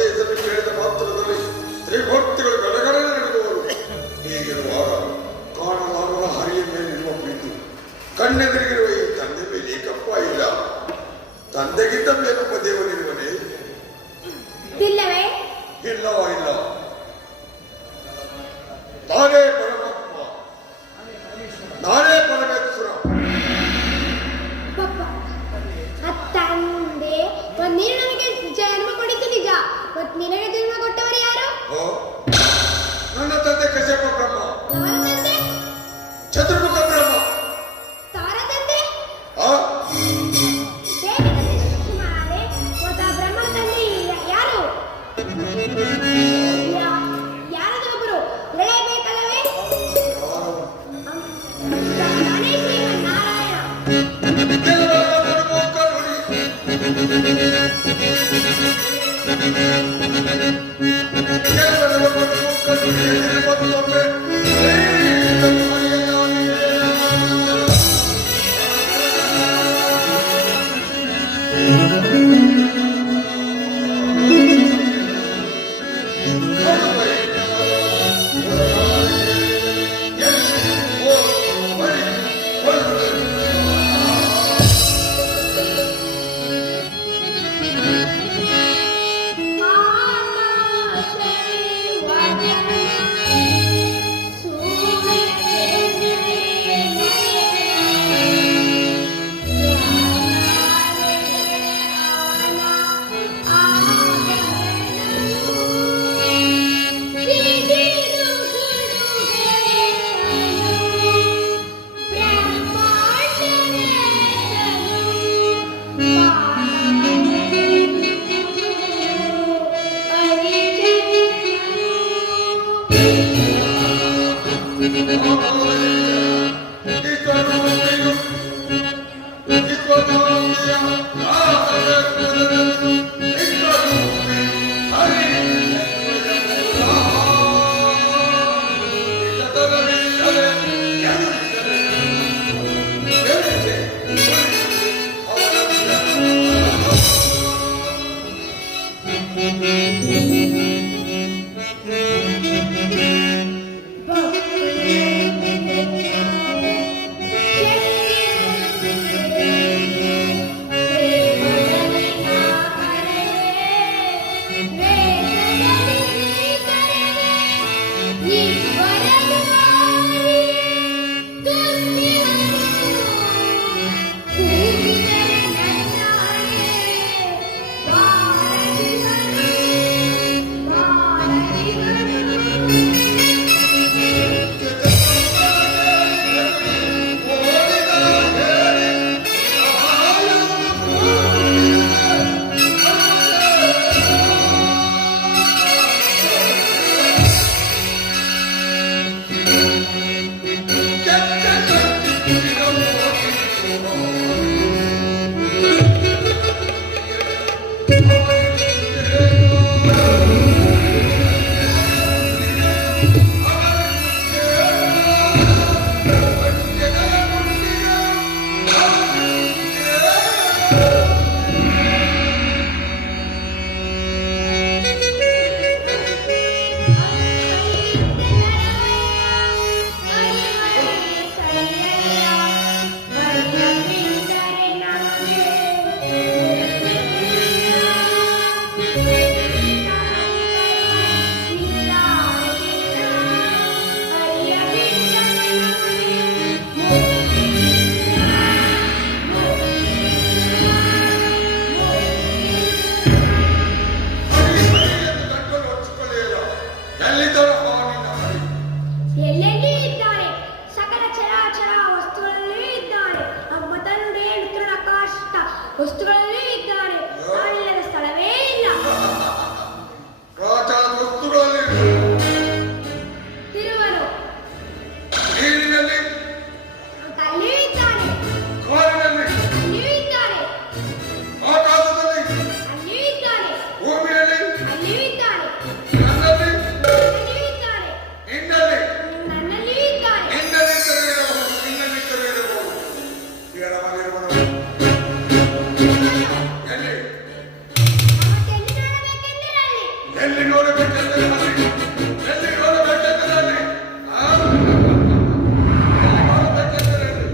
ತಂದೆ ಇದನ್ನು ಕೇಳಿದ ಮಾತ್ರದಲ್ಲಿ ತ್ರಿಮೂರ್ತಿಗಳು ಗಡಗಡೆ ನಡೆದುವರು. ಹೀಗಿರುವಾಗ ಕಾಣಲಾರದ ಹರಿಯ ಮೇಲಿರುವ ಪ್ರೀತಿ ಕಣ್ಣೆದುರಿಗಿರುವ ಈ ತಂದೆ ಮೇಲೆ ಏಕಪ್ಪ ಇಲ್ಲ. ತಂದೆಗಿಂತ ಮೇಲೊಬ್ಬ ದೇವನಿರುವನೇ? ಇಲ್ಲವೇ? ಇಲ್ಲವಾ ಇಲ್ಲ. ನಾನೇ ಪರಮಾತ್ಮ, ನಾನೇ ಪರಮೇಶ್ವರ. ತಂದೆ ನೀನು ನನಗೆ ಜನ್ಮ ಕೊಡಿದ್ದು ನಿಜ, ಮತ್ತು ನಿನಗೆ ಜನ್ಮ ಕೊಟ್ಟವರು ಯಾರು? ನನ್ನ ತಂದೆ ಕಶ್ಯಪ ಬ್ರಹ್ಮ. ಅವರ ತಂದೆ ಚತುರ್ಮುಖ ಬ್ರಹ್ಮ. ತಾರ ತಂದೆ ಬ್ರಹ್ಮನ ತಂದೆ ಯಾರು? ಯಾರದೊಬ್ಬರು ಹೇಳಬೇಕಲ್ಲವೇ? ನಾನೇ ಶ್ರೀಮನ್ನಾರಾಯಣ. ಎಲ್ಲಿ ನೋಡಬೇಕೆಂದರೆ ಅಲ್ಲಿ, ಎಲ್ಲಿ ನೋಡಬೇಕೆಂದರೆ ಅಲ್ಲಿ, ಎಲ್ಲಿ ನೋಡಬೇಕೆಂದರೆ ಅಲ್ಲಿ.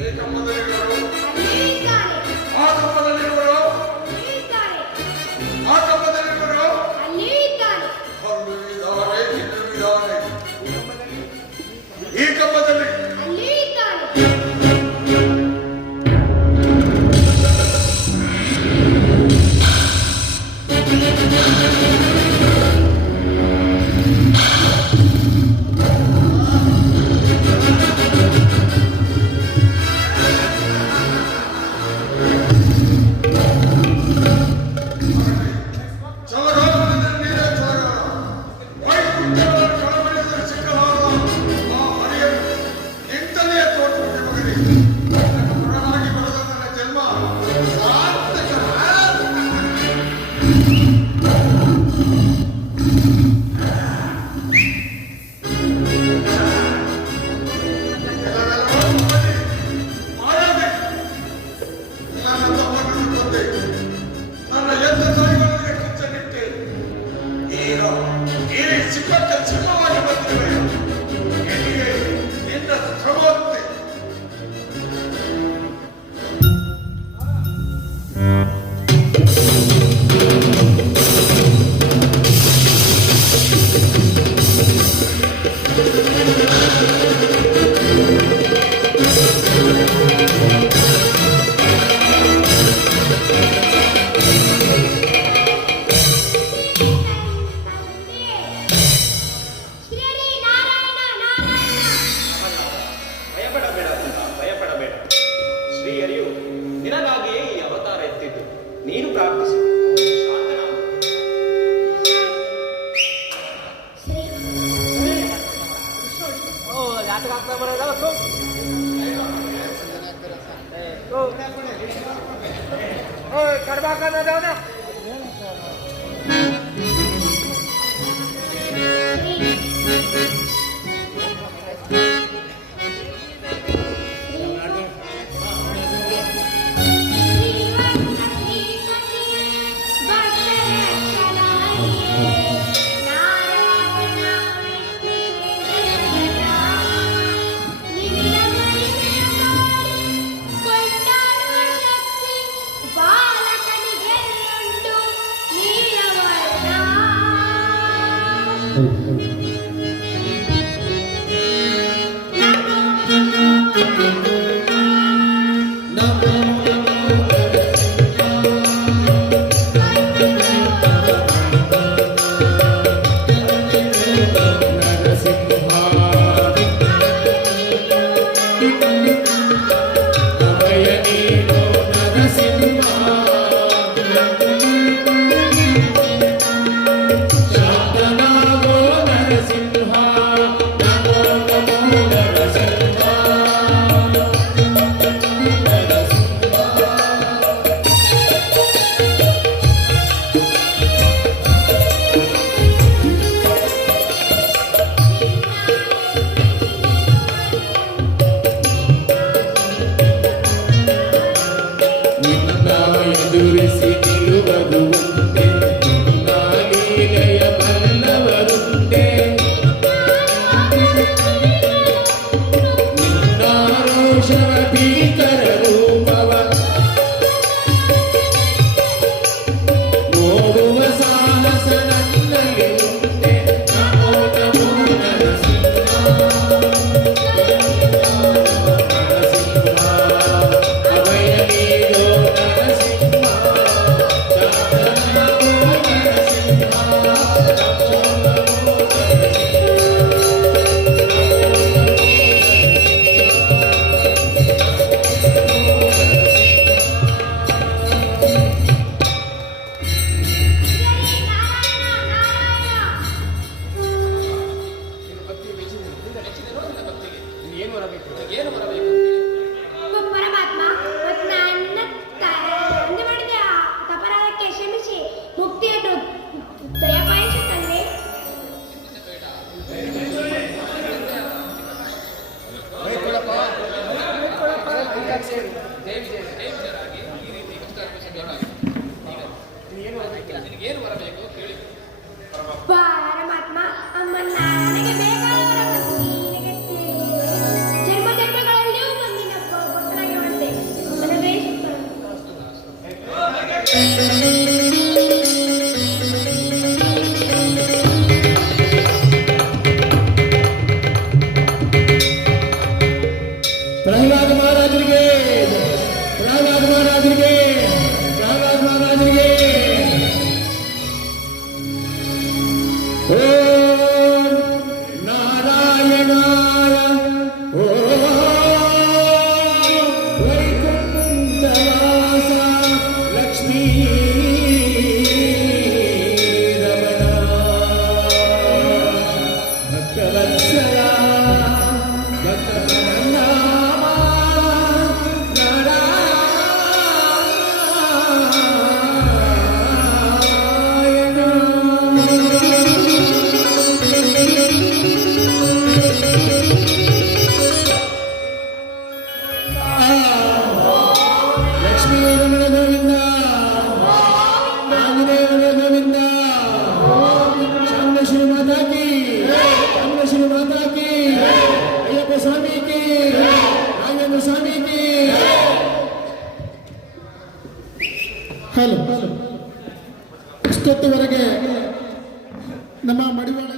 ಈ ಕಂಬದಲ್ಲಿರುವರು, ಅಲ್ಲಿ ಇದ್ದಾನೆ. ಆ ಕಂಬದಲ್ಲಿರುವರು, ಅಲ್ಲಿ ಇದ್ದಾನೆ. ಆ ಕಂಬದಲ್ಲಿರುವರು, ಅಲ್ಲಿ ಇದ್ದಾನೆ. ಅಲ್ಲೂ ಇದ್ದಾನೆ, ಇಲ್ಲೂ ಇದ್ದಾನೆ. ಈ ಕಂಬದಲ್ಲಿ ಅಲ್ಲಿ ಇದ್ದಾನೆ. ಚಲಗಾಲದಲ್ಲಿ ನೀರೇ ಚಲಗಾಲ. ವೈಕುಂಠಗಳ ಕಳವಳಿಯಲ್ಲಿ ಸಿಕ್ಕಲಾದ ಆ ಹರಿಯನ್ನು ನಿಂತಲ್ಲಿಯೇ ತೋರಿಸುತ್ತೆ ಮಗನೇ. ನನ್ನ ಮಗನಾಗಿ ಬೆಳೆದ ನನ್ನ ಜನ್ಮ ಸಾರ್ಥಕ. ಮಾಯಾವಿ, ನನ್ನ ತಮ್ಮನ್ನು ಕೊಂದೆ, ನನ್ನ ಎದ್ದ ತಾಯಿಗಳಿಗೆ ಕಿಚ್ಚನಿಟ್ಟೆ. ಈಗ ಈ ಸಿಕ್ಕಕ್ಕೆ ಸಿಕ್ಕವಾಗಿ ಬಂದಿರುವೆ. ಎಲ್ಲಿಗೆ ನಿನ್ನ ಶ್ರಮವಂತೆ. ಶ್ರೀ ನಾರಾಯಣ ನಾರಾಯಣ. ಭಯಪಡಬೇಡ ಕಂದ, ಭಯಪಡಬೇಡ. ಶ್ರೀಹರಿಯು ನಿನಗಾಗಿಯೇ ಈ ಅವತಾರ ಎತ್ತಿದ್ದು. ನೀನು ಪ್ರಾರ್ಥಿಸು, ಶಾಂತನಾಗು. ಶ್ರೀ ಶಾಂತನಾಗೋ ನರಸಿಂಹ ಪರಮಾತ್ಮ ಅಮ್ಮ ನನಗೆ ಬೇಕಾದವರ ನಿನಗೆ ಜನ್ಮ ಜನ್ಮಗಳಲ್ಲಿಯೂ ಬಂದಿನ ಭಕ್ತನಾಗಿರುವಂತೆ ನನಗೆ ಪ್ರಹ್ಲಾದ ಮಹಾರಾಜರಿಗೆ ಪ್ರಹ್ಲಾದ ಮಹಾರಾಜರಿಗೆ ಪ್ರಹ್ಲಾದ ಮಹಾರಾಜರಿಗೆ ಓಂ ನಾರಾಯಣಾಯ ಓಂ ವೈಕುಂಠವಾಸ ಲಕ್ಷ್ಮೀ ರಮಣ ಭಕ್ತವತ್ಸಲ ಲಕ್ಷ್ಮೀ ರಮಣ ಗೋವಿಂದ ಆಂಜನೇಯ ಗೋವಿಂದ ಚಾಮುಂಡೇಶ್ವರಿ ಮಾತಾ ಕಿ ಚಾಮುಂಡೇಶ್ವರಿ ಮಾತಾ ಕಿ ಅಯ್ಯಪ್ಪ ಸ್ವಾಮಿ ಕಿ ರಾಘವೇಂದ್ರ ಸ್ವಾಮಿ ಕಿ ಹಲೋ ಇಷ್ಟೊತ್ತುವರೆಗೆ ನಮ್ಮ ಮಡಿವಾಳ